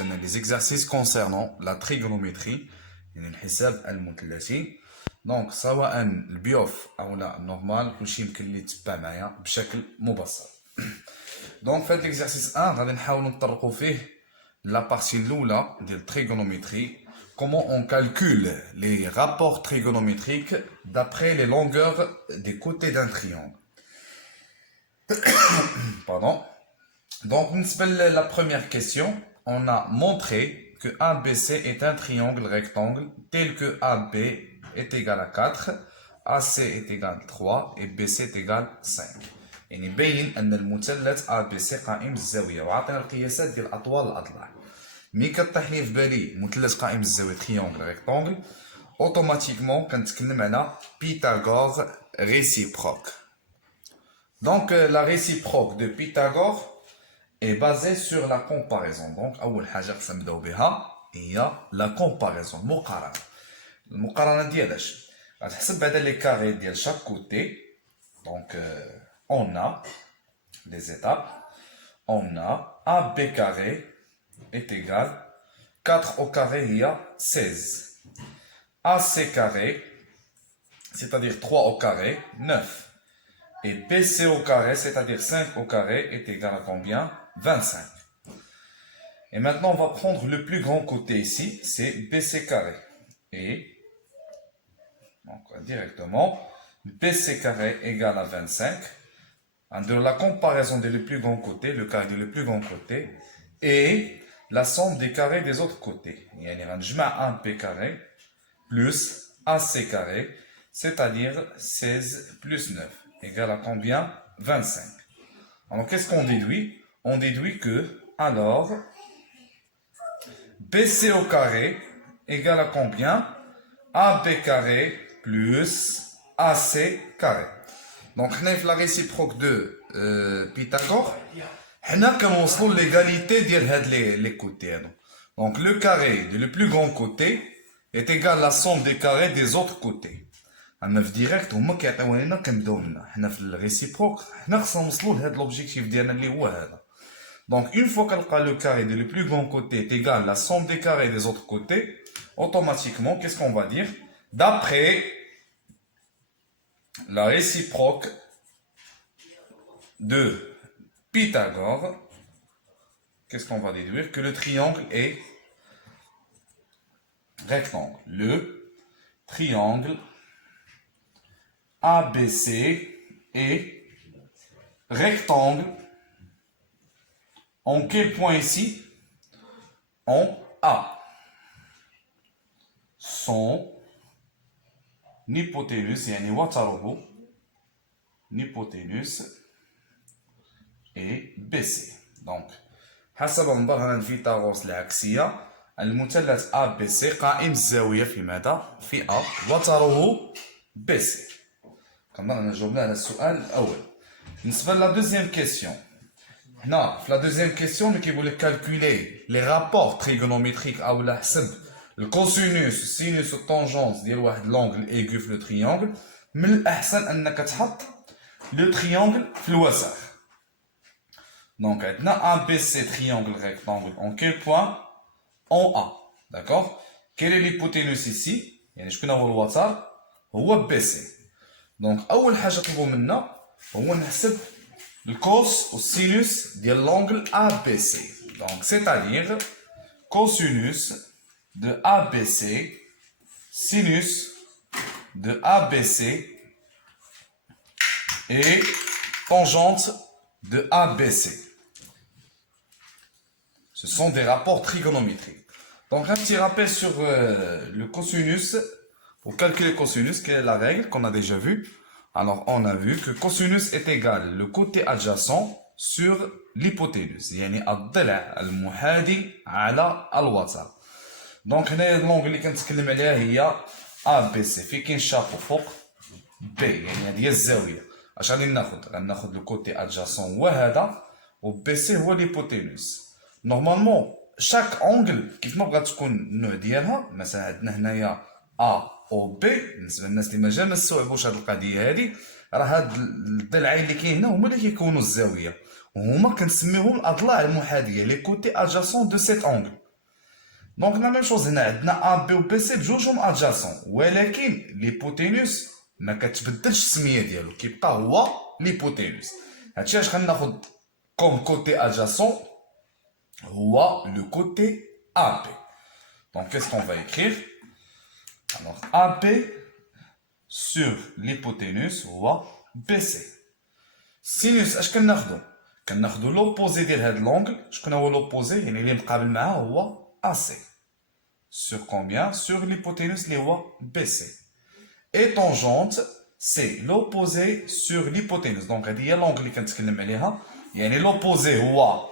les exercices concernant la trigonométrie يعني الحساب المثلثي. دونك سواء البيوف او لا نورمال كلشي يمكن ليه يتبع معايا بشكل مبسط. دونك في هاد ليكزارسيس 1 غادي نحاولوا نطرقوا فيه لا بارتي الاولى ديال trigonométrie. Comment on calcule les rapports trigonométriques d'après les longueurs des côtés d'un triangle. Pardon. Donc, la première question, on a montré que ABC est un triangle rectangle tel que AB est égal à 4, AC est égal à 3 et BC est égal à 5. يعني بين أن المثلث ABC قائم الزاوية وعطينا القياسات ديال أطوال الأضلاع. مي كطيح لي في بالي مثلث قائم الزاوية triangle rectangle automatiquement كنتكلم على Pythagore réciproque. Donc la réciproque de Pythagore est basée sur la comparaison. Donc أول حاجة خصنا نبداو بها هي la comparaison المقارنة. المقارنة ديال اش؟ غتحسب بعدا لي كاري ديال chaque côté. Donc on a des étapes. On a AB carré est égal 4 au carré il y a 16. AC carré, c'est-à-dire 3 au carré, 9. Et BC au carré, c'est-à-dire 5 au carré, est égal à combien? 25. Et maintenant, on va prendre le plus grand côté ici, c'est BC carré. Et donc directement, BC carré égale à 25. De la comparaison des plus grands côtés, le carré du plus grand côté, et la somme des carrés des autres côtés. يعني غنجمع 1P carré plus AC carré, c'est-à-dire 16 plus 9, égale à combien? 25. Alors qu'est-ce qu'on déduit? On déduit que, alors, BC au carré égale à combien? AB carré plus AC carré. Donc, on a la réciproque de Pythagore. On a commencé l'égalité de les côtés. Donc, le carré du plus grand côté est égal à la somme des carrés des autres côtés. On a direct, on a le réciproque. On a l'objectif de donc, une fois que le carré du plus grand côté est égal à la somme des carrés des autres côtés, automatiquement, qu'est-ce qu'on va dire? D'après la réciproque de Pythagore, qu'est-ce qu'on va déduire? Que le triangle est rectangle. Le triangle ABC est rectangle. En quel point ici? En A. Son hypoténuse, يعني وتره hypoténuse et BC. Donc حسب نظرنا فيثاغورس العكسية المثلث ABC قائم الزاوية في ماذا؟ في A وتره BC. كنظن جاوبنا على السؤال الأول. بالنسبة لا دوزيام كيسيون. هنا في لا دوزيام كيسيون اللي كيقول لك كالكولي لي رابور تريغونوميتريك أو لا حسب الكوسينوس السينوس والطونجونس ديال واحد لونغل ايغو في لو تريونغل، من الأحسن أنك تحط لو تريونغل في الوسط. Donc, maintenant, ABC triangle rectangle, en quel point? En A. D'accord? Quelle est l'hypoténuse ici? يعني شكون هو الوتر؟ هو BC. Donc, أول حاجة طلبوا منا هو نحسب الكوس والسينوس ديال l'angle ABC. Donc, c'est-à-dire cosinus de ABC, sinus de ABC et tangente de ABC. Ce sont des rapports trigonométriques. Donc un petit rappel sur le cosinus. Pour calculer cosinus, quelle est la règle qu'on a déjà vue? Alors on a vu que cosinus est égal le côté adjacent sur l'hypoténuse. يعني الضلع المحاذي على الوتر. Donc هنا اللونغ اللي كنتكلم عليها هي ABC. في كاين شابو فوق B يعني هذه هي الزاوية. اش غادي غناخد لو كوتي ادجاسون هو هذا و بي سي هو ليبوتينوس. نورمالمون شاك اونغل كيف ما بغات تكون النوع ديالها، مثلا عندنا هنايا ا او بي. بالنسبه للناس اللي مازال ما استوعبوش هذه القضيه هذه، راه هاد الضلعين اللي كاين هنا هما اللي كيكونوا الزاويه، وهما كنسميوهم الاضلاع المحاذيه لي كوتي ادجاسون دو سيت اونغل. Donc, la même chose, on a A, B ou B, C بجوجهم adjacents. ولكن l'hypoténuse ما كتبدلش السميه ديالو كيبقى هو l'hypoténuse. هادشي اش غناخد comme côté adjacent هو le côté AB. Donc, qu'est-ce qu'on va écrire? Alors, AB sur l'hypoténuse هو BC. Sinus اش كناخدو؟ كناخدو l'opposé ديال هاد l'angle. شكون هو l'opposé؟ يعني اللي مقابل معاه هو AC. Sur combien? Sur l'hypoténuse اللي هو BC. Et tangente, c'est l'opposé sur l'hypoténuse. Donc, هذه هي l'angle اللي كنتكلم عليها. يعني l'opposé هو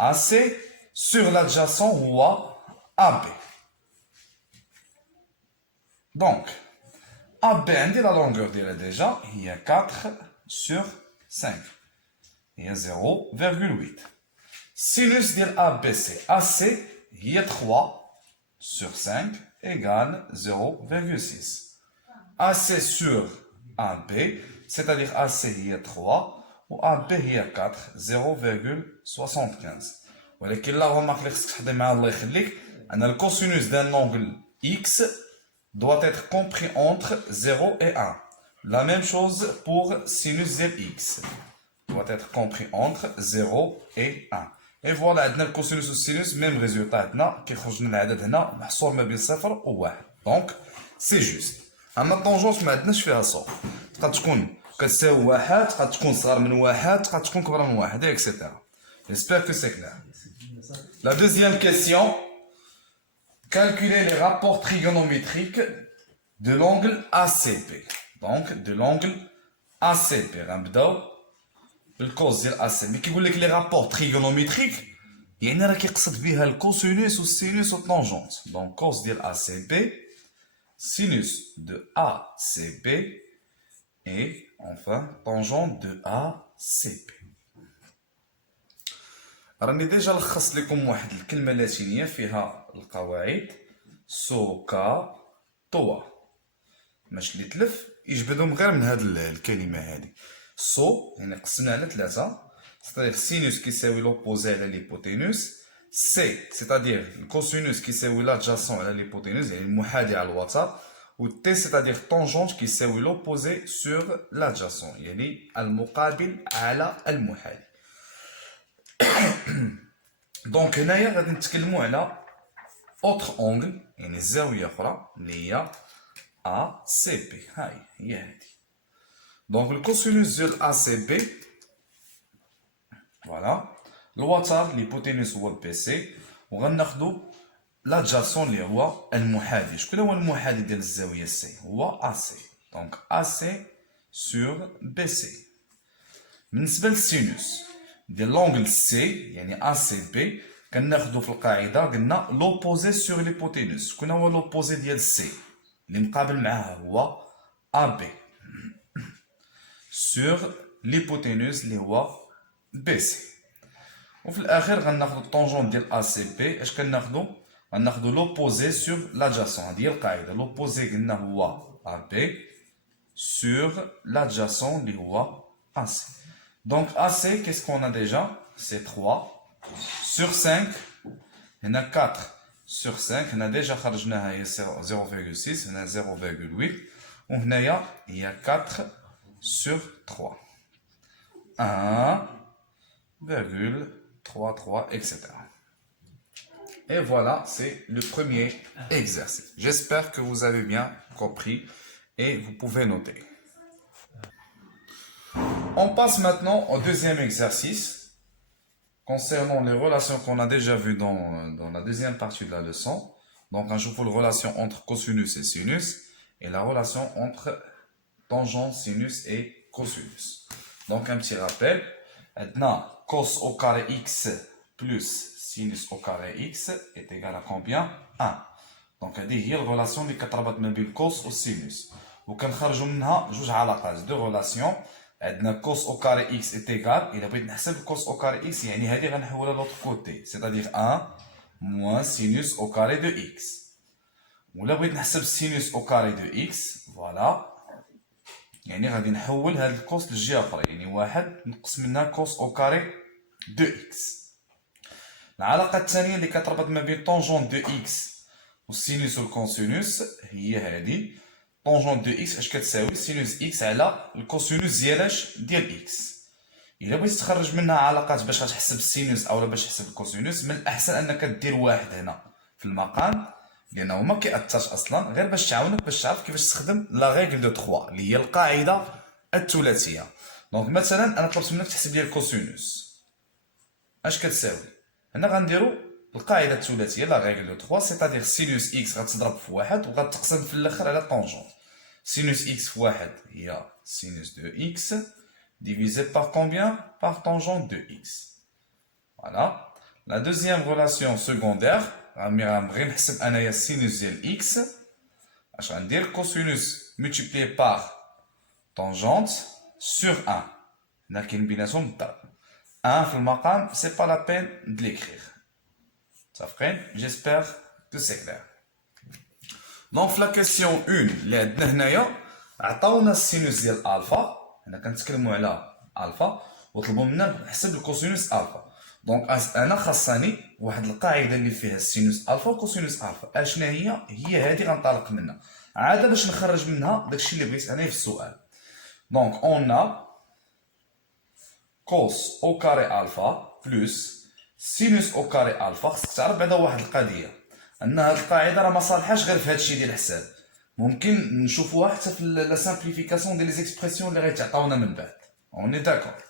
AC sur l'adjacent هو AB. Donc, AB عندي la longueur ديالها déjà هي 4 sur 5. هي 0,8. Sinus ديال ABC. AC هي 3 sur 5 égale 0,6. AC sur AB, c'est-à-dire AC هي 3 و AB هي 4 0,75. ولكن لا remarque اللي خصك تحضي معاها الله يخليك أن الكوسينوس d'un angle X doit être compris entre 0 et 1. La même chose pour sinus de X doit être compris entre 0 et 1. Et voilà, عندنا الكوسينوس والسينوس même résultat عندنا كيخرج لنا العدد هنا محصور ما بين 0 و 1. Donc c'est juste. اما الطونجونس ما عندناش فيها صوت. تقدر تكون كتساوي واحد، تقدر تكون صغر من واحد، تقدر تكون كبر من واحد، etc. J'espère que c'est clair. La deuxième question. Calculer les rapports trigonométriques de l'angle ACP. Donc, de l'angle ACP. غنبداو بالكوز ديال AC. ملي كيقول لك لي رابور تريغونوميتريك يعني راه كيقصد بها الكوسينوس والسينوس والطونجونت. دونك كوز ديال ACP, sinus de ACP et enfin tangente de ACP. راني ديجا لخصت لكم واحد الكلمه لاتينيه فيها القواعد سوكا توا باش اللي تلف يجبدهم غير من هاد الكلمه هادي. سو يعني قسمنا على ثلاثه، c'est-à-dire sinus كيساوي لوبوزي على ليبوتينوس، سي c'est-à-dire الكوسينوس كيساوي لادجاسون على ليبوتينوس يعني المحاذي على الوسط، و تي c'est-à-dire طونجونت كيساوي لوبوزي سور لادجاسون يعني المقابل على المحاذي. دونك هنايا غادي نتكلموا على اوتر اونغل يعني زاويه اخرى اللي هي ا سي بي. هاي هي هادي. دونك الكوسينوس ديال ا سي بي فوالا الوتر ليبوتينوس هو بي سي، وغناخدو لادجاسون اللي هو المحاذي. شكون هو المحاذي ديال الزاويه سي؟ هو ا سي. دونك ا سي سور بي سي. بالنسبه للسينوس ديال لونغل سي يعني ا سي بي كناخدو في القاعده قلنا لوبوزي سور ليبوتينوس. شكون هو لوبوزي ديال سي؟ اللي مقابل معاه هو ا بي سور ليبوتينوس اللي هو بي سي. وفي الاخر غناخدو الطونجون ديال ا سي بي. اش كناخدو؟ غناخدو لوبوزي سور لادجاسون. هادي هي القاعده. لوبوزي قلنا هو ا بي سور لادجاسون اللي هو ا سي. Donc AC, qu'est-ce qu'on a déjà? C'est 3 sur 5. Il y en a 4 sur 5. Il y en a déjà 0,6. Il y en a 0,8. Il y a 4 sur 3. 1,33, etc. Et voilà, c'est le premier exercice. J'espère que vous avez bien compris et vous pouvez noter. On passe maintenant au deuxième exercice concernant les relations qu'on a déjà vues dans la deuxième partie de la leçon. Donc, je vous la relation entre cosinus et sinus et la relation entre tangente, sinus et cosinus. Donc, un petit rappel. Maintenant, cos au carré x plus sinus au carré x est égal à combien? 1. Donc, هذه هي الريلاسيون اللي كتربط ما بين الكوس والسينوس وكنخرجوا منها جوج علاقات دو ريلاسيون. عندنا cos au carré x est égal. إلا بغيت نحسب cos au carré x يعني هذه غنحولها لوطر كوتي c'est-à-dire 1 moins sinus au carré de x. ولا بغيت نحسب sinus au carré de x فوالا يعني غادي نحول هاد الكوس للجهة أخرى يعني واحد نقص منها cos au carré de x. العلاقة الثانية اللي كتربط ما بين طونجون دو إكس والسينوس والكونسينوس هي هذه. طونجون دو إكس اش كتساوي؟ سينوس إكس على الكوسينوس ديال إكس. إلا بغيت تخرج منها علاقات باش غتحسب السينوس أو باش تحسب الكوسينوس، من الأحسن أنك دير واحد هنا في المقام، لأنه ما كيأثرش أصلا، غير باش تعاونك باش تعرف كيفاش تستخدم لا ريغل دو 3 اللي هي القاعدة الثلاثية. دونك مثلا أنا طلبت منك تحسب لي الكوسينوس، اش كتساوي؟ هنا غنديرو القاعدة الثلاثية لا ريغل دو 3، سيتادير سينوس إكس غتضرب في واحد وغتقسم في الآخر على طونجون. سينوس إكس في واحد هي سينوس دو إكس divisé par combien? Par tangente de x. Voilà. La deuxième relation secondaire, غنبغي نحسب انايا السينوس ديال x، اش غندير؟ كوسينوس multiplié par tangente sur 1. هنا كاين بيناتهم الضرب. 1 في المقام c'est pas la peine de l'écrire. صافقين؟ J'espère que c'est clair. Donc la question 1 اللي عندنا هنايا عطاونا السينوس ديال الفا، هنا كنتكلموا على الفا وطلبوا منا نحسب الكوسينوس الفا. دونك انا خاصني واحد القاعده اللي فيها السينوس الفا وكوسينوس الفا. اشنا هي هذه غنطلق منها عاده باش نخرج منها داكشي اللي بغيت انا في السؤال. دونك اون كوس او كاري الفا بلس سينوس او كاري الفا. خصك تعرف بعدا واحد القضيه، ان هاد القاعده راه ما صالحاش غير في هادشي ديال الحساب، ممكن نشوفوها حتى في لا سامبليفيكاسيون ديال لي زيكسبرسيون اللي غيتعطاونا من بعد. On est d'accord.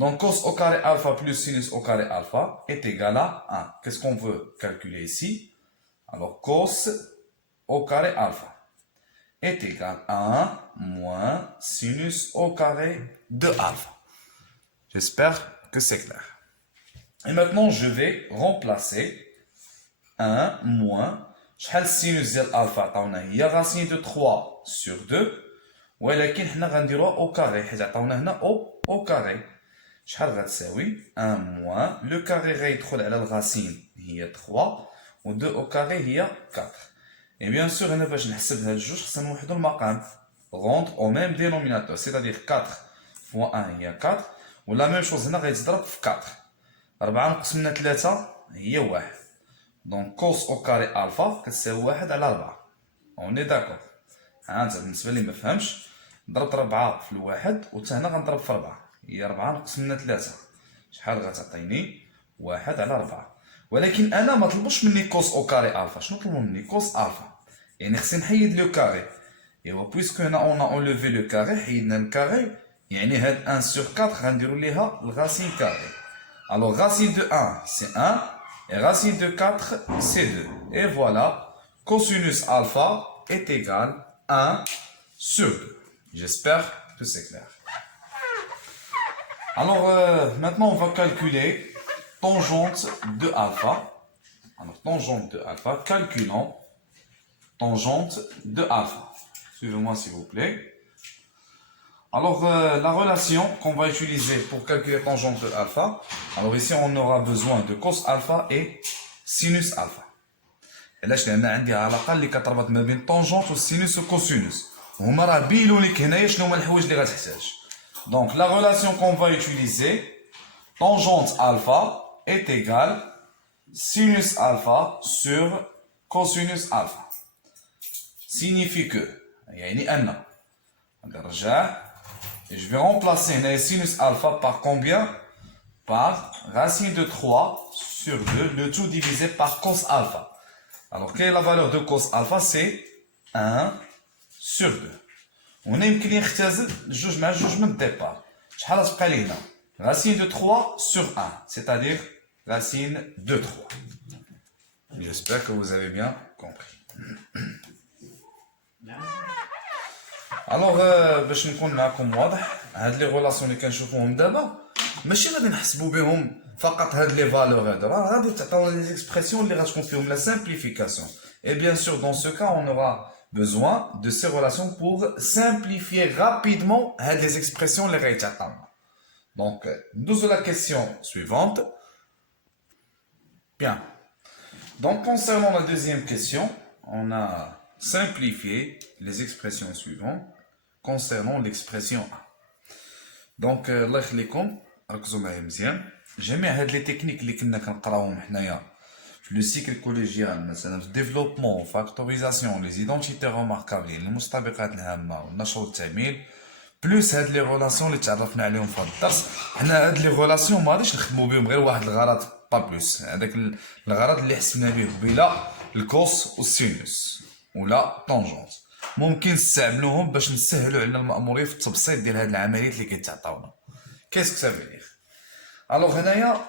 Donc cos au carré alpha plus sinus au carré alpha est égal à 1. Qu'est-ce qu'on veut calculer ici? Alors cos au carré alpha est égal à 1 moins sinus au carré de alpha. J'espère que c'est clair. Et maintenant je vais remplacer 1 moins شحال السينوس ديال الفا عطاونا هي راسين دو 3 sur 2، ولكن حنا غنديروها او كاري حيت عطاونا هنا او كاري. شحال غتساوي 1 موان لو كاري غيدخل على الغاسين هي 3 و 2 او كاري هي 4. اي بيان سور هنا باش نحسب هاد الجوج خصنا نوحدو المقام، غونتر او ميم دينوميناتور، سيتادير 4 فوا 1 هي 4 و لا ميم شوز هنا غيتضرب في 4. 4 نقص منها 3 هي 1. دونك كوس او كاري الفا كتساوي 1 على 4. اوني داكور. ها انت بالنسبه لي ما فهمش، ضربت 4 في الواحد و حتى هنا غنضرب في 4، هي 4 نقص منها 3 شحال غتعطيني؟ 1 على 4. ولكن انا ما طلبوش مني كوس او كاري الفا، شنو طلبوا مني؟ كوس الفا، يعني خصني نحيد لو كاري. ايوا بويسكو هنا اون اونليفي لو كاري، حيدنا الكاري، يعني هاد 1 sur 4 غنديرو ليها الغاسين كاري. الوغ غاسين دو 1 سي 1 et racine de 4 c'est 2. Et voilà, cosinus alpha est égal à 1 sur 2. J'espère que c'est clair. Alors maintenant on va calculer tangente de alpha. Alors tangente de alpha, calculons tangente de alpha. Suivez-moi s'il vous plaît. Alors la relation qu'on va utiliser pour calculer tangente de alpha, alors ici on aura besoin de cos alpha et sinus alpha. علاش؟ لان عندي علاقه اللي كتربط ما بين طونجونت والسينوس والكوسينوس، وهما راه بينوا لك هنايا شنو هما الحوايج اللي غتحتاج. دونك لا relation qu'on va utiliser, tangente alpha est égale sinus alpha sur cosinus alpha. Signifie que يعني ان نرجع. Et je vais remplacer le sinus alpha par combien? Par racine de 3 sur 2, le tout divisé par cos alpha. Alors, quelle est la valeur de cos alpha? C'est 1 sur 2. On a يمكن يختزل جوج مع جوج من الديبار. شحال تبقى لي هنا؟ Racine de 3 sur 1, c'est-à-dire racine de 3. J'espère que vous avez bien compris. الوغ باش نكون معكم واضح، هاد لي غولاسيون اللي كنشوفوهم دابا ماشي غادي نحسبوا بهم فقط هاد لي فالور هادو، راه غادي تعطيونا لي زيكسبرسيون اللي غتكون فيهم لا سامبليفيكاسيون. Et bien sûr dans ce cas on aura besoin de ces relations pour simplifier rapidement هاد les expressions اللي غيتعطاونا. Donc ندوزو la question suivante. Bien. Donc concernant la deuxième question, on a simplifié les expressions suivantes concernant l'expression A. Donc الله يخليكم ركزوا معايا مزيان. جميع هاد لي تكنيك اللي كنا كنقراوهم حنايا في لو سيكل كوليجيال، مثلا في الديفلوبمون، فاكتوريزاسيون، لي زيدونتيتي روماركابل، المستبقات الهامه والنشر والتعميل، بلوس هاد لي غولاسيون اللي تعرفنا عليهم في هاد الدرس. حنا هاد لي غولاسيون ما غاديش نخدمو بهم غير واحد الغرض با بلوس، هذاك الغرض اللي حسبنا به قبيله الكوس والسينوس ولا طونجونت، ممكن نستعملوهم باش نسهلوا على المأمورية في التبسيط ديال هاد العمليات اللي كيتعطاونا. كيسك سافي دير؟ الوغ هنايا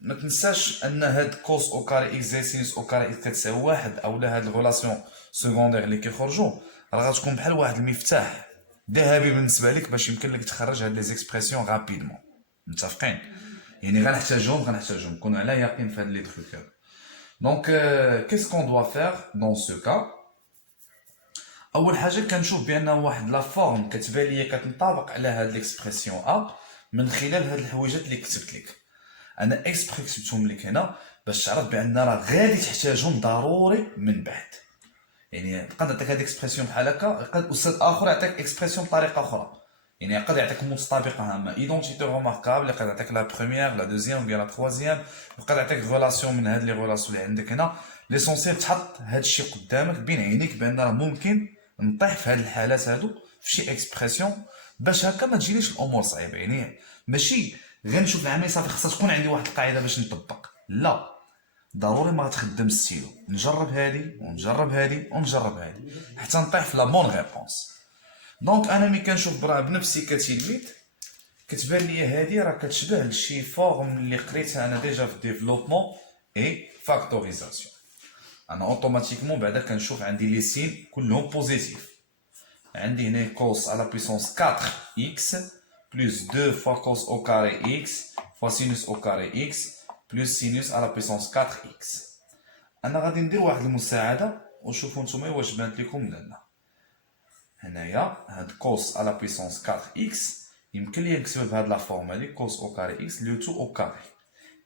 ما تنساش ان هاد كوس او كاري اكس زائد سينوس او كاري اكس كتساوي واحد، اولا هاد الغولاسيون سكوندير اللي كيخرجوا راه غتكون بحال واحد المفتاح ذهبي بالنسبه لك باش يمكن لك تخرج هاد لي زيكسبرسيون رابيدمون. متفقين؟ يعني غنحتاجهم نكونوا على يقين في هاد لي تروك هادو. دونك كيس كون دوا فير دون سو كا؟ اول حاجه كنشوف بان واحد لا فورم كتبان ليا كتنطبق على هاد ليكسبرسيون ا من خلال هاد الحويجات اللي كتبت لك. انا اكسبري كتبتهم لك هنا باش تعرف بان راه غادي تحتاجهم ضروري من بعد. يعني تقدر تعطيك هاد الاكسبرسيون بحال هكا، يقدر استاذ اخر يعطيك اكسبرسيون بطريقه اخرى، يعني يقدر يعطيك متطابقه هامه ايدونتيتي روماركابل، يقدر يعطيك لا بروميير لا دوزيام ولا لا تروازيام، يقدر يعطيك غولاسيون من هاد لي غولاسيون اللي عندك هنا. ليسونسيال تحط هاد الشيء قدامك بين عينيك بان راه ممكن نطيح في هاد الحالات هادو في شي اكسبرسيون، باش هكا ما تجينيش الامور صعيبه. يعني ماشي غير نشوف العمليه صافي خاصها تكون عندي واحد القاعده باش نطبق، لا، ضروري ما غتخدم ستيلو، نجرب هادي ونجرب هادي ونجرب هادي حتى نطيح في لا بون ريبونس. دونك انا ملي كنشوف بنفسي كتلميذ كتبان لي هادي راه كتشبه لشي فورم اللي قريتها انا ديجا في الديفلوبمون اي فاكتوريزاسيون. انا اوتوماتيكمون بعدا كنشوف عندي لي سين كلهم بوزيتيف. عندي هنا كوس على بيسونس 4 اكس بلس 2 فوا كوس او كاري اكس فوا سينوس او كاري اكس بلس سينوس على بيسونس 4 اكس. انا غادي ندير واحد المساعده وشوفوا نتوما واش بانت لكم ولا لا. هنايا هاد كوس على بيسونس 4 اكس يمكن لي نكتب بهاد لا فورم هادي كوس او كاري اكس لو تو او كاري،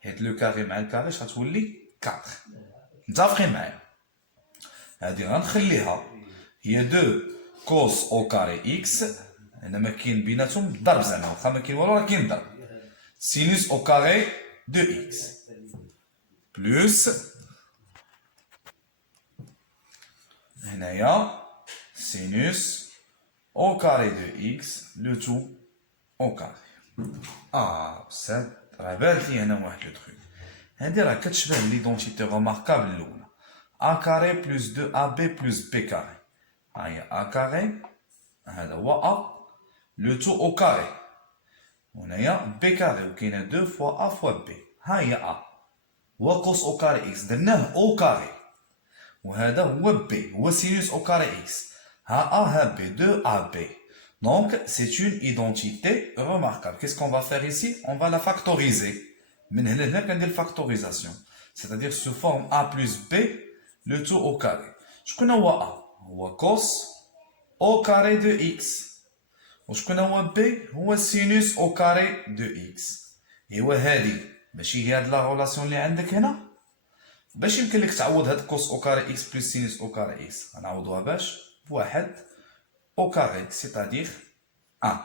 حيت لو كاري مع الكاري اش غتولي 4. متفقين معايا؟ هادي غنخليها هي 2 كوس او كاري اكس، هنا ما كاين بيناتهم الضرب زعما، واخا ما كاين والو راه كاين ضرب، سينوس او كاري دو اكس بلس هنايا سينوس او كاري دو اكس لو تو او كاري. استاذ راه بانت لي هنا واحد لو تخيك، هادي راه كتشبه ليدونتيتي روماركابل الاولى ا كاري بلس 2 ا بي بلس بي كاري. ها هي ا كاري، هذا هو ا لو تو او كاري، وهنايا بي كاري وكاينه 2 فوا ا فوا بي. ها هي ا هو كوس او كاري اكس درناه او كاري، وهذا هو بي هو سينوس au carré x. Ha A, ha B, 2AB. Donc, c'est une identité remarquable. Qu'est-ce qu'on va faire ici? On va la factoriser. Mais on va la factorisation. C'est-à-dire sous forme A plus B, le tout au carré. Je connais A. Ou cos au carré de x. Ou je connais B. Ou sinus au carré de x. Et ou هذه ماشي هي هاد la relation اللي عندك هنا؟ باش يمكن لك تعوض هاد كوس او كاري اكس بلس سينوس او كاري اكس، غنعوضوها باش بواحد او كاري سيتادير 1.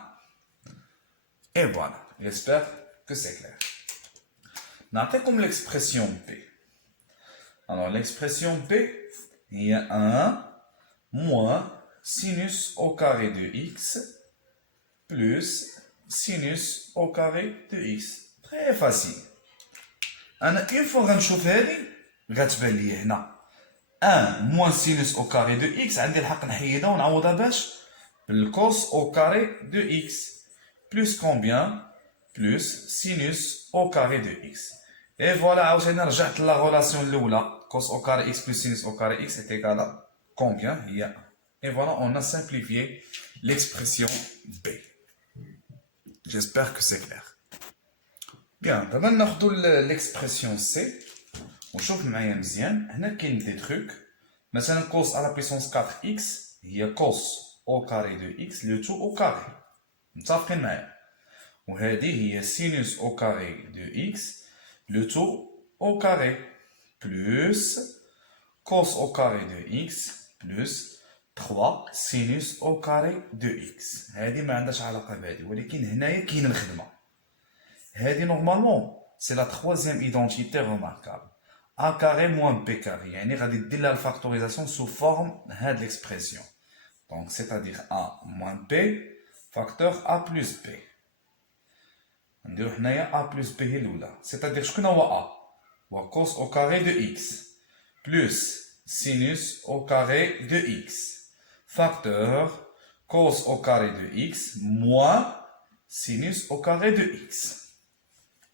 اي فوالا، جيسبر كو سي كلير. نعطيكم ليكسبرسيون بي. الوغ ليكسبرسيون بي هي 1 موان سينوس او كاري دو اكس بلس سينوس او كاري دو اكس. تري فاسيل. انا اون فوا غنشوف هادي غتبان لي هنا 1 موان سينوس او كاري دو اكس، عندي الحق نحيدها ونعوضها باش بالكوس او كاري دو اكس بلس كومبيان بلس سينوس او كاري دو اكس. اي فوالا عاوتاني رجعت لا غولاسيون الاولى كوس او كاري اكس بلس سينوس او كاري اكس ايكالا كومبيان هي. اي فوالا اون ا سامبليفيي l'expression B. J'espère que c'est clair. Bien, دابا ناخدو l'expression C وشوف معايا مزيان. هنا كاين دي تروك، مثلا كوس على بيسونس 4 اكس هي كوس او كاري دو اكس لو تو او كاري. متفقين معايا؟ وهذه هي سينوس او كاري دو اكس لو تو او كاري بلس كوس او كاري دو اكس بلس 3 سينوس او كاري دو اكس. هذه ما عندهاش علاقه بهذه، ولكن هنايا كاين الخدمه. هذه نورمالمون c'est la troisième identité remarquable. A carré moins B carré. يعني غادي دير لها الفاكتوrisation sous forme هاد l'expression. Donc c'est-à-dire A moins B facteur A plus B. نديرو حنايا A plus B هي الأولى. C'est-à-dire شكون هو A؟ هو cos au carré de X plus sinus au carré de X facteur cos au carré de X moins sinus au carré de X.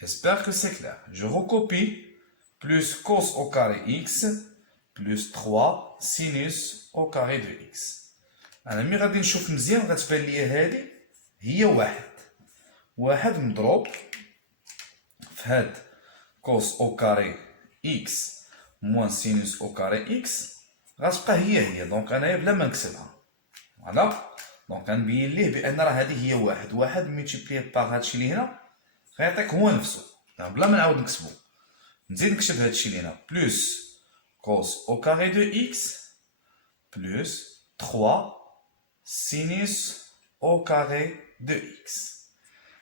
J'espère que c'est clair. Je recopie plus cos au carré X plus 3 sinus au carré de X. أنا مي غادي نشوف مزيان غتبان ليا هادي هي واحد مضروب في هاد cos au carré X moins sinus au carré X غتبقى هي دونك أنايا بلا ما نكتبها. فوالا دونك غنبين ليه بأن راه هادي هي واحد ملتيبلي باغ هادشي اللي هنا غيعطيك هو نفسه بلا ما نعاود نكتبو. نزيد نكتب هادشي اللي هنا بلوس cos au carré de X plus 3 sinus au carré de X.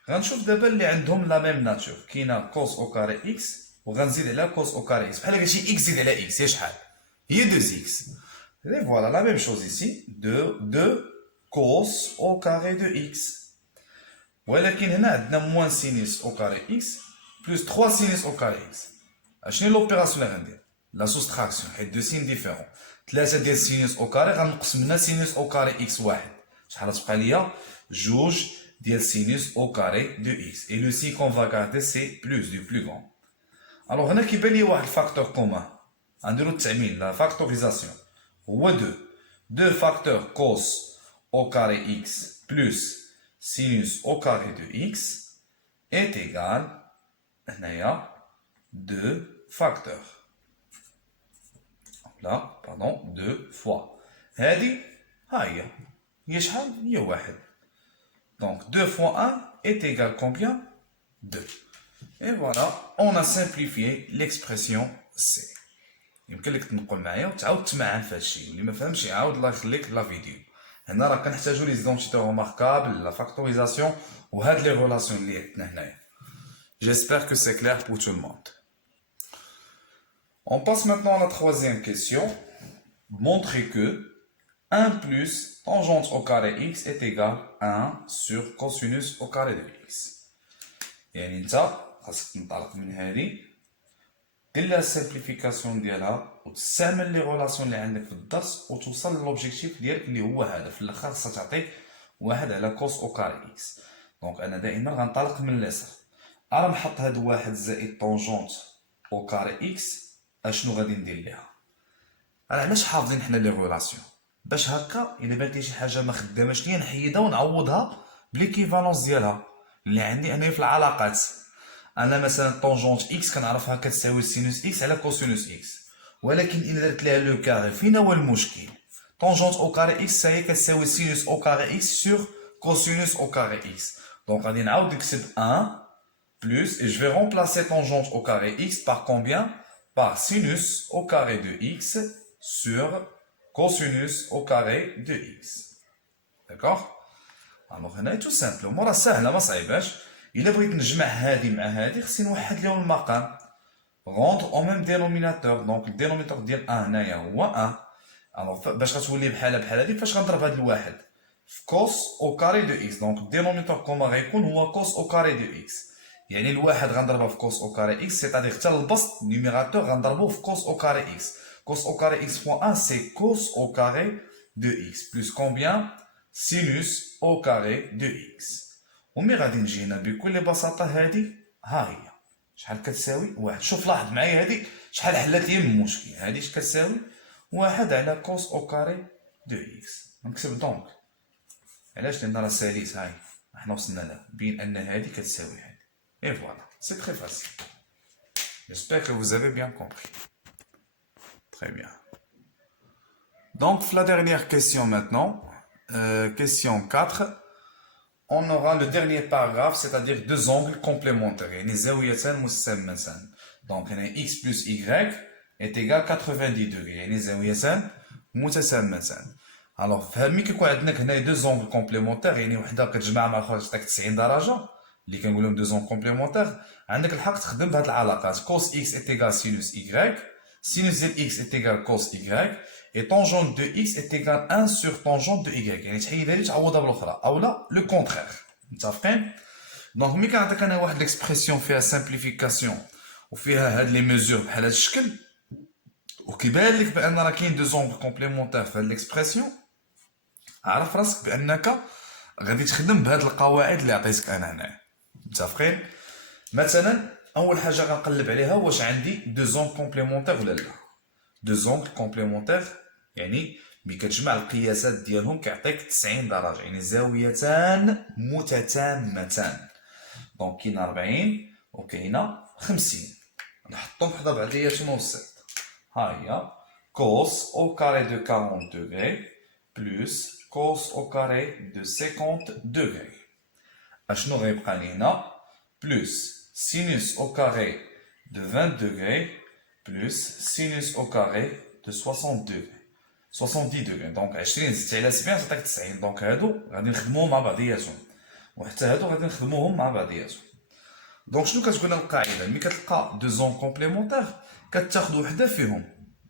غنشوف دابا اللي عندهم لا ميم ناتور كاينه cos au carré X وغنزيد على cos au carré X بحال قلتي X زيد على X هي شحال؟ هي 2X. Et voilà la même chose ici 2 cos au carré de X. ولكن هنا عندنا moins sinus au carré X plus 3 sinus au carré X. شنو لوبيراسيون اللي غندير؟ لا سوستراكسيون حيت دو سين ديفيرون 3 ديال سينوس او كاري غنقص منها سينوس او كاري اكس واحد شحال غتبقى ليا جوج ديال سينوس او كاري دو اكس اي لو سي كون فا غاردي سي بلوس دو بلو غون. الوغ هنا كيبان ليا واحد الفاكتور كومان غنديرو التعميم لا فاكتوريزاسيون هو 2 فاكتور كوس او كاري اكس بلوس سينوس او كاري دو اكس est égal هنايا 2 facteurs. Là, pardon, 2 fois. هذه هي شحال؟ هي واحد. Donc 2 fois 1 est égal combien? 2. Et voilà, on a simplifié l'expression C. يمكن لك تنقل معايا وتعاود تمعن في هادشي، اللي ما فهمش يعاود الله يخليك لا فيديو. هنا راه كنحتاجو لي زيدونتيتي روماركابل، لا فاكتوريزاسيون وهاد لي ريلاسيون اللي عندنا هنايا. J'espère que c'est clair pour tout le monde. On passe maintenant à la troisième question. Montrer que 1 plus tangente au carré x est égal à 1 sur cosinus au carré de x. يعني انت خاصك تنطلق من هذه دير لها السامبليفيكاسيون ديالها وتستعمل لي غولاسيون اللي عندك في الدرس وتوصل للوبجيكتيف ديالك اللي هو هذا في الاخر خاصها تعطيك واحد على كوس او كاري اكس. دونك انا دائما غنطلق من اليسار. انا نحط هاد واحد زائد طونجونت او كاري اكس اشنو غادي ندير ليها؟ انا علاش حافظين حنا لي غولاسيون؟ باش هكا الا بانت لي شي حاجه ما خداماش ليا نحيدها ونعوضها بليكيفالونس ديالها اللي عندي انا في العلاقات. انا مثلا طونجونت اكس كنعرفها كتساوي سينوس اكس على كوسينوس اكس، ولكن الا درت ليها لو كاري فين هو المشكل؟ طونجونت او كاري اكس هي كتساوي سينوس او كاري اكس سور كوسينوس او كاري اكس. دونك غادي نعاود نكتب 1 plus et je vais remplacer tangente au carré x par combien? Par sinus au carré de x sur cosinus au carré de x. D'accord? Alors هنا tout simple راه سهله ما صعيباش. الا بغيت نجمع هذه مع هذه خصني نوحد لهم المقام. rendre au même dénominateur. donc le dénominateur ديال 1 هنايا هو 1. alors باش غتولي بحال هذه فاش غنضرب هذا الواحد في cos au carré de x. donc le dénominateur كوما غيكون هو cos au carré de x. يعني الواحد غنضربها في كوس او كاري اكس سيتادير حتى البسط نيميراتور غنضربوه في كوس او كاري اكس. كوس او كاري اكس فوا 1 سي كوس او كاري دو اكس بلس كومبيان سينوس او كاري دو اكس. ومي غادي نجي هنا بكل بساطه هذه ها هي شحال كتساوي واحد. شوف لاحظ معايا هذه شحال حلات لي من المشكل. هذه اش كتساوي واحد على كوس او كاري دو اكس. نكتب دونك علاش لان راه ساليس هاي حنا وصلنا لها بين ان هذه كتساوي هذه. Et voilà, c'est très facile. J'espère que vous avez bien compris. Très bien. Donc, la dernière question maintenant. Question 4. On aura le dernier paragraphe, c'est-à-dire deux angles complémentaires. Donc, x plus y est égal à 90 degrés. Alors, فهمي كيكون عندنا هنا deux angles complémentaires يعني وحده كتجمع مع الاخرى تعطيك 90 درجة. اللي كنقولهم دو زون كومبليمونتير عندك الحق تخدم بهاد العلاقات كوس اكس est égal sinus y sinus ديال x est égal cos y et tangente de x est égal 1 sur tangente de y يعني تحيدها لي تعوضها بالاخرى اولا لو كونترير متفقين دونك ملي كنعطيك انا واحد ليكسبرسيون فيها سامبليفيكاسيون وفيها هاد لي ميزور بحال هاد الشكل وكيبان لك بان راه كاين دو زونغل كومبليمونتير في هاد ليكسبرسيون عرف راسك بانك غادي تخدم بهاد القواعد اللي عطيتك انا هنا متفقين مثلا اول حاجه غنقلب عليها واش عندي دو زونغل كومبليمونتير ولا لا دو زونغل كومبليمونتير يعني ملي كتجمع القياسات ديالهم كيعطيك 90 درجه يعني زاويتان متتامتان دونك كاين 40 وكاينه 50 نحطهم حدا بعضياتهم وسط ها هي cos au carré de 40 degrés plus cos au carré de 50 degrés اشنو غيبقى لي هنا plus sinus au carré de 20 degrés plus sinus au carré de 60 degrés 70 degrés دونك 20 زدت على 70 تعطيك 90 دونك هادو غادي نخدموهم مع بعضياتهم وحتى هادو غادي نخدموهم مع بعضياتهم دونك شنو كتقول القاعده ملي كتلقى دو زون كومبليمونتير كتاخذ وحده فيهم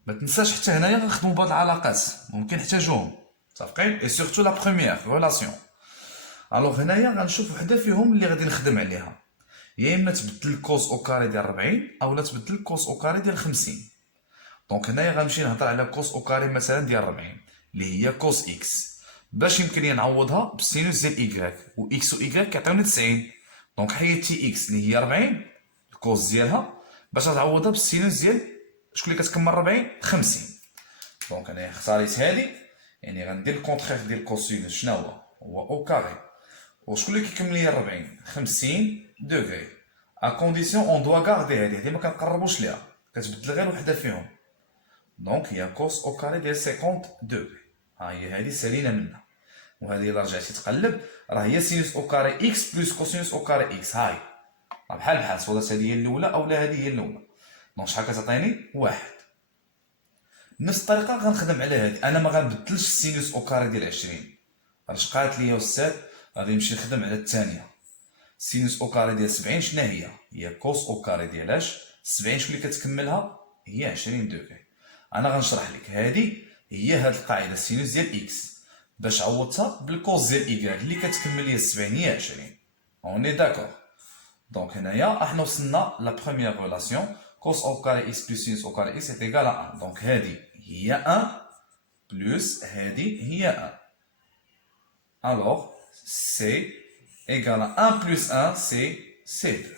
ما تنساش حتى هنايا غنخدموا بهاد العلاقات ممكن نحتاجوهم متفقين اي سورتو لا بروميير ريلاسيون الوغ هنايا غنشوف وحده فيهم اللي غادي نخدم عليها يا اما تبدل كوس او كاري ديال 40 اولا تبدل كوس او كاري ديال 50 دونك هنايا غنمشي نهضر على كوس او كاري مثلا ديال 40 اللي هي كوس اكس باش يمكن لي نعوضها بالسينوس ديال ايكغيك و اكس و ايكغيك كيعطيوني 90 دونك حيدتي اكس اللي هي 40 الكوس ديالها باش تعوضها بالسينوس ديال شكون اللي كتكمل 40 50 دونك انا اختاريت هادي يعني غندير الكونترير ديال كوسينوس شنو هو او كاري وشكون اللي كيكمل لي 40 50 دوغري ا كونديسيون اون دوا غاردي هادي ما كنقربوش ليها كتبدل غير وحده فيهم دونك هي كوس او كاري ديال 50 دوغري ها هي هادي سالينا منها وهذه الا رجعتي تقلب راه هي سينوس او كاري اكس بلس كوسينوس او كاري اكس هاي بحال سواء هذه هي الاولى اولا هذه هي الاولى دونك شحال كتعطيني واحد نفس الطريقه غنخدم على هذه انا ما غنبدلش السينوس او كاري ديال 20 اش قالت لي استاذ غادي نمشي نخدم على الثانيه سينوس او كاري ديال 70 شنو هي كوس او كاري ديال اش 70 شكون اللي كتكملها هي 20 دوغري انا غنشرح لك هذه هي هاد القاعده سينوس ديال اكس باش عوضتها بالكوس ديال ايكغيك اللي كتكمل لي 70 هي 20 اوني داكور دونك هنايا احنا وصلنا لا بروميير ريلاسيون cos au carré x plus sinus au carré x est égal à 1 donc هذه هي 1 plus هذه هي 1 alors c égale à 1 plus 1 c'est 2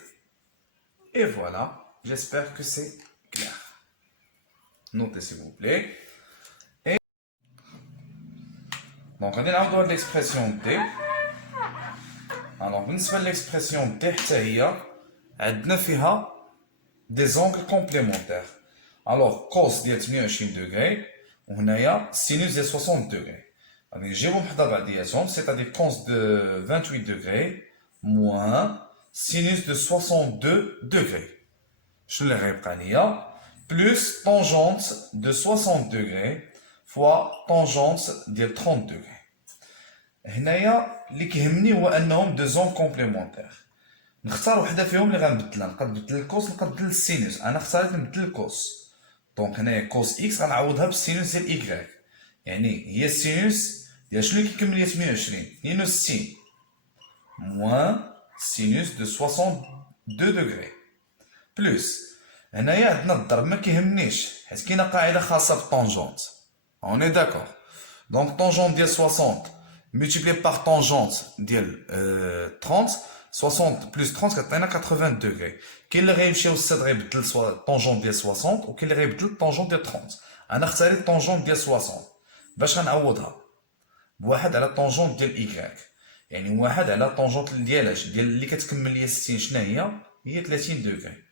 et voilà j'espère que c'est clair notez s'il vous plaît et donc غادي نعاودو هاد l'expression d alors بالنسبه للإكسبرسيون d حتى هي عندنا فيها des angles complémentaires. Alors, cos ديال 28 degrés وهنايا sinus ديال 60 degrés. غادي نجيبهم حدا بعضياتهم c'est-à-dire cos de 28 degrés moins sinus de 62 degrés. شنو اللي غيبقى ليا plus tangente de 60 degrés fois tangente ديال 30 degrés. هنايا اللي كيهمني هو انهم دو زون كومبليمونتير نختار وحده فيهم اللي غنبدلها نقدر نبدل الكوس نقدر نبدل السينوس انا اختاريت نبدل الكوس دونك هنايا كوس اكس غنعوضها بالسينوس ديال ايكغيك يعني هي السينوس ديال شنو اللي كيكمل ليا 28 62 موان سينوس دو 62 دوغري بلس هنايا عندنا الضرب ما كيهمنيش حيت كاينه قاعده خاصه بالطونجونت اوني داكور دونك طونجونت ديال 60 multiplié par tangente ديال 30 60 plus 30 كتعطينا 80 دوغري كاين اللي غيمشي الاستاذ غيبدل طونجونت ديال 60 وكاين اللي غيبدل طونجونت ديال 30 انا اختاريت طونجونت ديال 60 باش غنعوضها بواحد على طونجونت ديال ايكغيك يعني واحد على طونجونت ديال اش ديال اللي كتكمل ليا 60 شنو هي 30 دوغري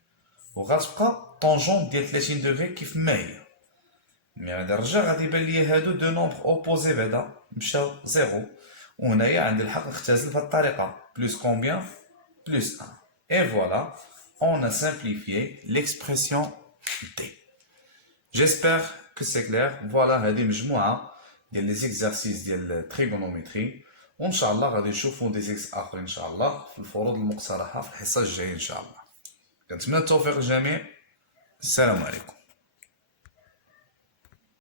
وغتبقى طونجونت ديال 30 دوغري كيف ما هي مي غادي نرجع غادي يبان ليا هادو دو نومبر اوبوزي بعدا مشاو زيرو وهنايا عندي الحق نختزل بهاد الطريقه plus combien plus 1 et voilà on a simplifié l'expression D j'espère que c'est clair voilà هذه مجموعه ديال les exercices ديال trigonométrie وان شاء الله غادي نشوفوا دي زيكس اخرين ان شاء الله في الفروض المقترحه في الحصه الجايه ان شاء الله. كنتمنى التوفيق للجميع. السلام عليكم.